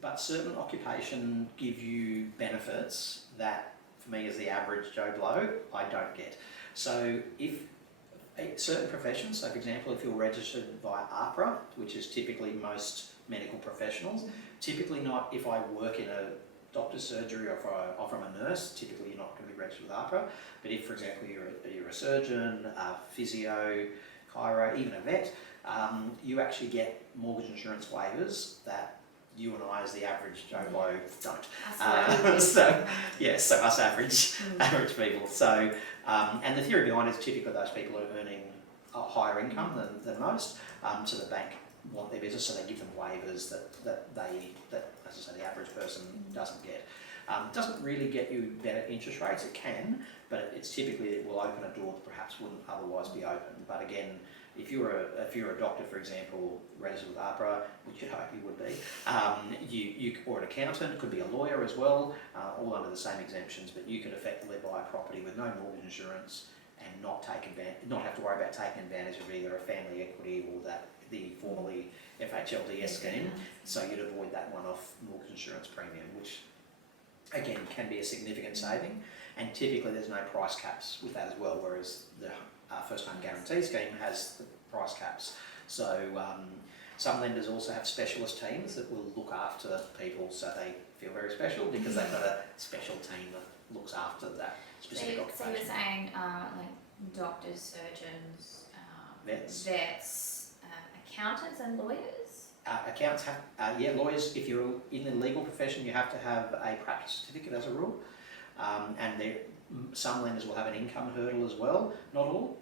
but certain occupation give you benefits that, for me as the average Joe Blow, I don't get. So if certain professions, so for example, if you're registered via AHPRA, which is typically most medical professionals, typically not if I work in a doctor's surgery or if I'm a nurse, typically you're not going to be registered with AHPRA. But if, for example, you're a surgeon, a physio, chiro, even a vet, you actually get mortgage insurance waivers that you and I, as the average Joe Blow, don't. So us average people. So, and the theory behind it is typically those people are earning a higher income than most. So the bank want their business, so they give them waivers that as I say, the average person doesn't get. Doesn't really get you better interest rates. It can, but it's typically, it will open a door that perhaps wouldn't otherwise be open. But again, if you're a doctor, for example, registered with AHPRA, which you hope you would be, or an accountant, could be a lawyer as well, all under the same exemptions, but you could effectively buy a property with no mortgage insurance and not have to worry about taking advantage of either a family equity or the formerly FHLDS scheme. So you'd avoid that one-off mortgage insurance premium, which again can be a significant saving. And typically there's no price caps with that as well, whereas the First Home Guarantee Scheme has the price caps. So some lenders also have specialist teams that will look after people, so they feel very special because they've got a special team that looks after that specific occupation. So you're saying like doctors, surgeons, vets, accountants and lawyers? Accountants have, lawyers, if you're in the legal profession, you have to have a practice certificate as a rule. And some lenders will have an income hurdle as well, not all.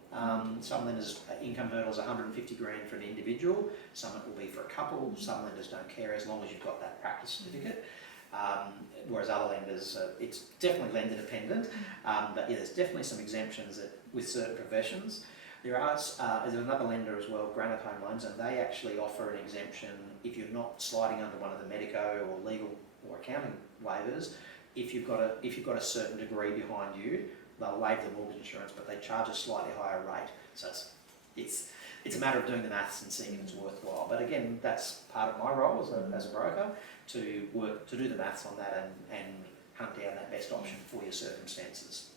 Some lenders' income hurdle is 150 grand for an individual, some it will be for a couple, some lenders don't care as long as you've got that practice certificate. Whereas other lenders, it's definitely lender dependent, but yeah, there's definitely some exemptions with certain professions. There's another lender as well, Granite Home Loans, and they actually offer an exemption if you're not sliding under one of the medico or legal or accounting waivers. If you've got a certain degree behind you, they'll waive the mortgage insurance, but they charge a slightly higher rate. So it's a matter of doing the maths and seeing if it's worthwhile. But again, that's part of my role as a broker, to do the maths on that and hunt down that best option for your circumstances.